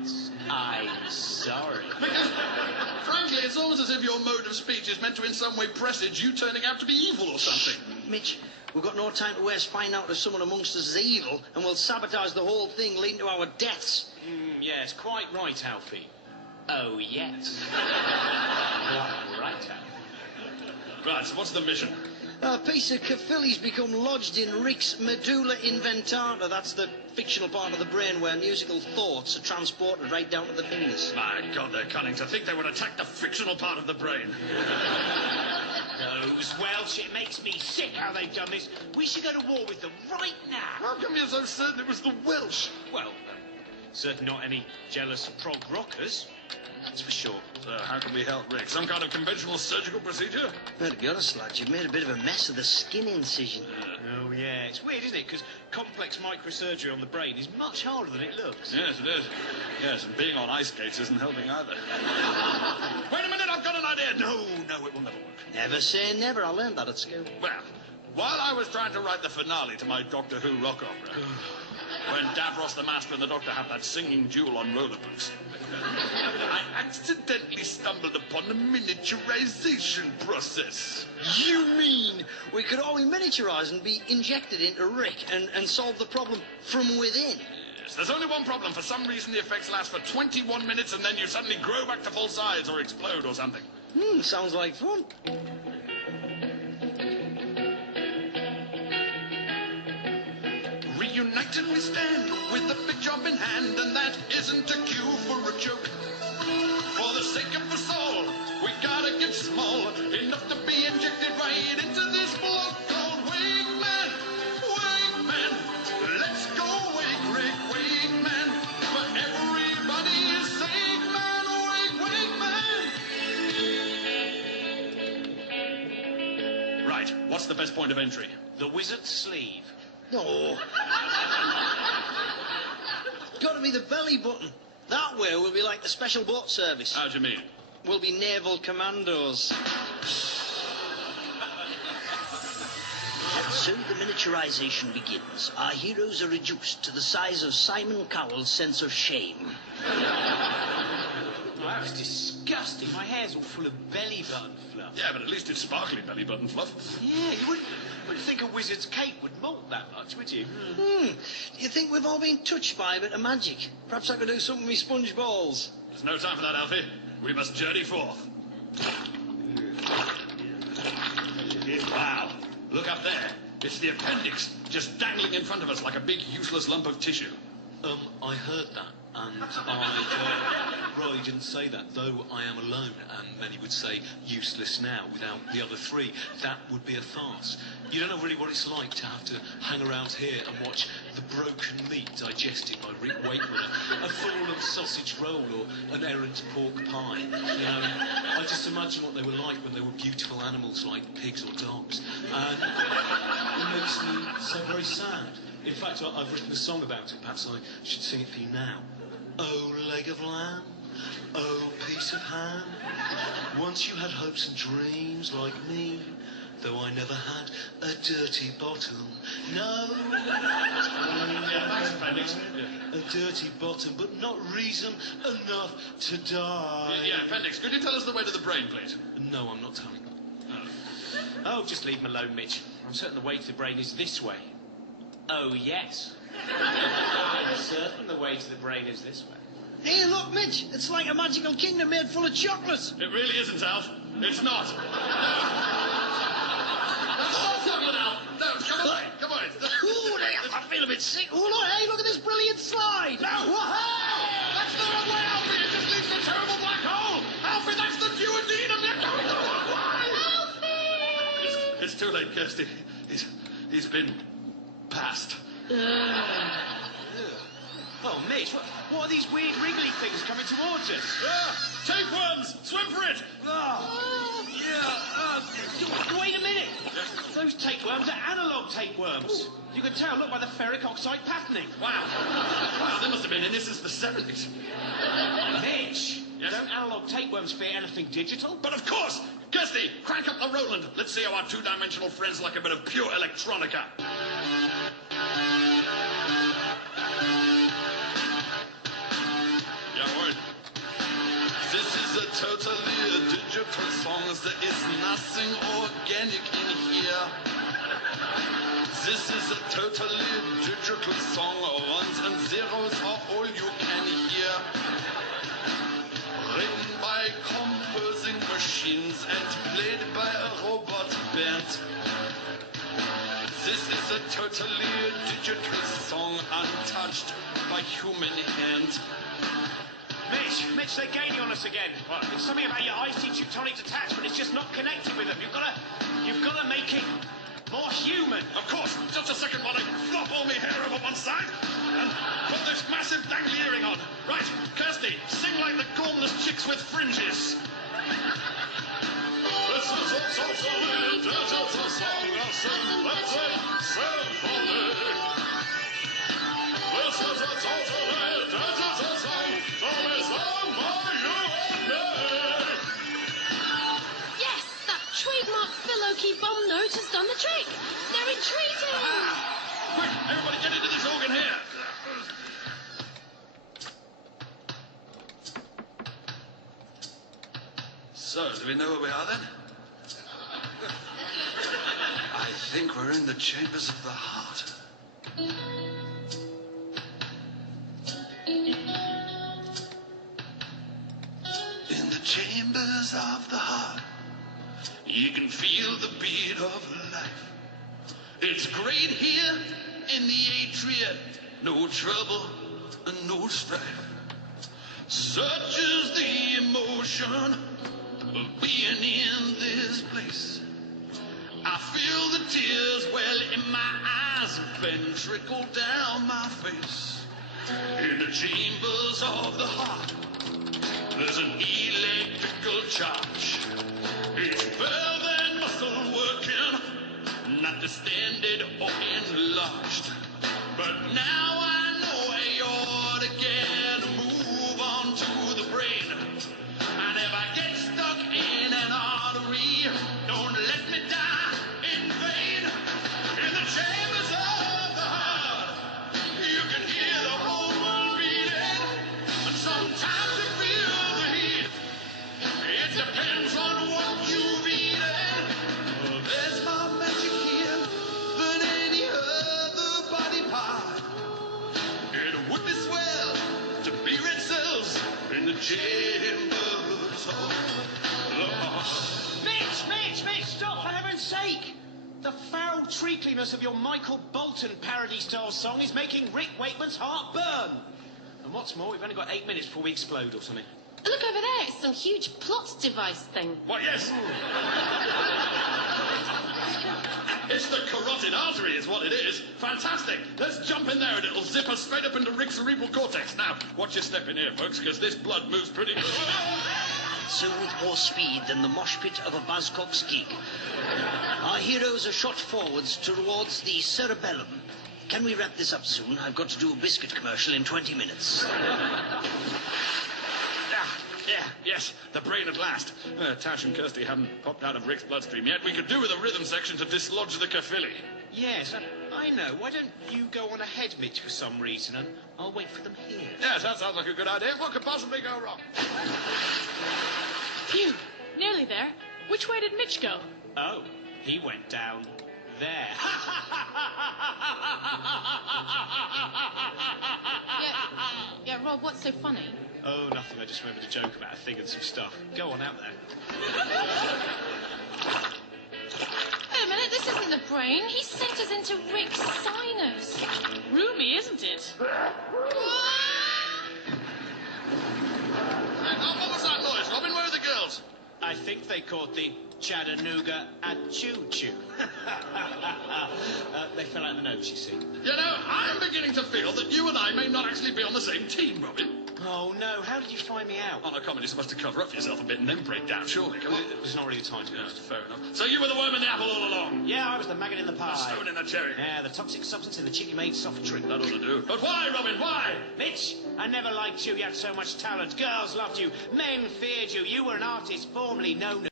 Yes, I'm sorry. Because, frankly, it's almost as if your mode of speech is meant to in some way presage you turning out to be evil or something. Mitch, we've got no time to waste finding out if someone amongst us is evil, and we'll sabotage the whole thing, leading to our deaths. Yes, quite right, Alfie. Oh, yes. Right, Alfie. Right, so what's the mission? A piece of caerphilly's become lodged in Rick's medulla inventata. That's the fictional part of the brain where musical thoughts are transported right down to the fingers. My God, they're cunning. To think they would attack the fictional part of the brain. Those Welsh, it makes me sick how they've done this. We should go to war with them right now. How come you're so certain it was the Welsh? Well, certainly not any jealous prog rockers. That's for sure. So how can we help Rick? Some kind of conventional surgical procedure? Well, to be honest, lad, you've made a bit of a mess of the skin incision. Oh, yeah. It's weird, isn't it? Because complex microsurgery on the brain is much harder than it looks. Yes, it is. Yes, and being on ice skates isn't helping either. Wait a minute, I've got an idea. No, it will never work. Never say never. I learned that at school. Well, while I was trying to write the finale to my Doctor Who rock opera, when Davros the Master and the Doctor have that singing duel on roller boots, I accidentally stumbled upon the miniaturization process. You mean we could all be miniaturized and be injected into Rick and solve the problem from within? Yes, there's only one problem. For some reason, the effects last for 21 minutes and then you suddenly grow back to full size or explode or something. Sounds like fun. Reunited we stand with the big job in hand, and that isn't a cue for a joke. For the sake of us all, we gotta get small enough to be injected right into this bloke called Wakeman. Wakeman, let's go wake Rick Wakeman. For everybody is sake man, wake Wakeman. Right, what's the best point of entry? The wizard's sleeve. No. Got to be the belly button. That way we'll be like the special boat service. How do you mean? We'll be naval commandos. And so the miniaturization begins. Our heroes are reduced to the size of Simon Cowell's sense of shame. Oh, that was disgusting. My hair's all full of belly button fluff. Yeah, but at least it's sparkly belly button fluff. Yeah, you wouldn't think a wizard's cape would molt that much, would you? Do you think we've all been touched by a bit of magic? Perhaps I could do something with sponge balls. There's no time for that, Alfie. We must journey forth. Wow. Look up there. It's the appendix, just dangling in front of us like a big useless lump of tissue. I heard that, and Roy didn't say that, though I am alone, and many would say useless now without the other three. That would be a farce. You don't know really what it's like to have to hang around here and watch the broken meat digested by Rick Wakeman, a fallen sausage roll or an errant pork pie. You know, I just imagine what they were like when they were beautiful animals like pigs or dogs, and it makes me so very sad. In fact, I've written a song about it. Perhaps I should sing it for you now. Oh, leg of lamb, oh, piece of ham. Once you had hopes and dreams like me, though I never had a dirty bottom. No. A dirty bottom, but not reason enough to die. Yeah, appendix. Could you tell us the way to the brain, please? No, I'm not telling. Oh, just leave him alone, Mitch. I'm certain the way to the brain is this way. Oh, yes. I'm certain the way to the brain is this way. Hey, look, Mitch. It's like a magical kingdom made full of chocolates. It really isn't, Alf. It's not. No, come on. Come on. Ooh, I feel a bit sick. Oh, look, hey, look at this brilliant slide. No. Whoa! That's the wrong way, Alfie. It just leads to a terrible black hole. Alfie, that's the view indeed, and you're going the wrong way. Alfie! It's too late, Kirsty. He's been passed. Oh, Mitch, what are these weird wriggly things coming towards us? Tapeworms! Swim for it! Wait a minute! Those tapeworms are analog tapeworms. You can tell, look, by the ferric oxide patterning. Wow, they must have been in this since the 70s. Mitch! Yes? Don't analog tapeworms fear anything digital? But of course! Kirsty, crank up the Roland. Let's see how our two-dimensional friends like a bit of pure electronica. totally digital song. There is nothing organic in here. This is a totally digital song. Ones and zeros are all you can hear. Written by composing machines and played by a robot band. This is a totally digital song, untouched by human hand. Mitch, they're gaining on us again. What? It's something about your icy teutonic detachment. It's just not connecting with them. You've got to make it more human. Of course. Just a second while I flop all my hair over one side and put this massive dangly earring on. Right, Kirsty, sing like the gormless chicks with fringes. This is a totally digital song. Let's say symphony. This is a totally digital song. Don't miss on my Yes, that trademark Philokey bomb note has done the trick. They're retreating. Quick, everybody get into this organ here. So, do we know where we are then? I think we're in the chambers of the heart. In the chambers of the heart, you can feel the beat of life. It's great here in the atria, no trouble and no strife. Such is the emotion of being in this place. I feel the tears well in my eyes and then trickle down my face. In the chambers of the heart, there's an electrical charge. Each valve and muscle working, not distended or enlarged. But now I know I ought to get a move on to the brain. And if I get stuck in an artery, don't let me die in vain. In the chambers of the heart, you can hear the whole world beating. And sometimes you feel the heat. It depends on what you've eaten. There's more magic here than any other body part. It would be swell to be red cells in the chambers of the heart. Mitch, stop, for heaven's sake. The foul treacliness of your Michael Bolton parody-style song is making Rick Wakeman's heart burn. And what's more, we've only got 8 minutes before we explode or something. Look over there, it's some huge plot device thing. Why, yes. It's the carotid artery is what it is. Fantastic. Let's jump in there and it'll zip us straight up into Rick's cerebral cortex. Now, watch your step in here, folks, because this blood moves pretty... Soon with more speed than the mosh pit of a Buzzcocks gig. Our heroes are shot forwards towards the cerebellum. Can we wrap this up soon? I've got to do a biscuit commercial in 20 minutes. Yes, the brain at last. Tash and Kirsty haven't popped out of Rick's bloodstream yet. We could do with a rhythm section to dislodge the caerphilly. Yes, I know. Why don't you go on ahead, Mitch, for some reason, and I'll wait for them here. Yes, that sounds like a good idea. What could possibly go wrong? Phew, nearly there. Which way did Mitch go? Oh, he went down there. Yeah, Rob, what's so funny? Oh, nothing. I just remembered a joke about a thing and some stuff. Go on out there. Wait a minute, this isn't the brain. He sent us into Rick's sinus. Roomy, isn't it? What was that noise, Robin? Where are the girls? I think they caught the Chattanooga at choo-choo. They fell out the notes, you see. You know, I'm beginning to feel that you and I may not actually be on the same team, Robin. Oh, no. How did you find me out? On a comedy, you're supposed to cover up for yourself a bit and then break down, surely. Come on. There's not really time to Yeah, fair enough. So you were the worm in the apple all along? Yeah, I was the maggot in the pie. The stone in the cherry? Yeah, the toxic substance in the chili-made soft drink. That ought to do. But why, Robin, why? Mitch, I never liked you. You had so much talent. Girls loved you. Men feared you. You were an artist formerly known as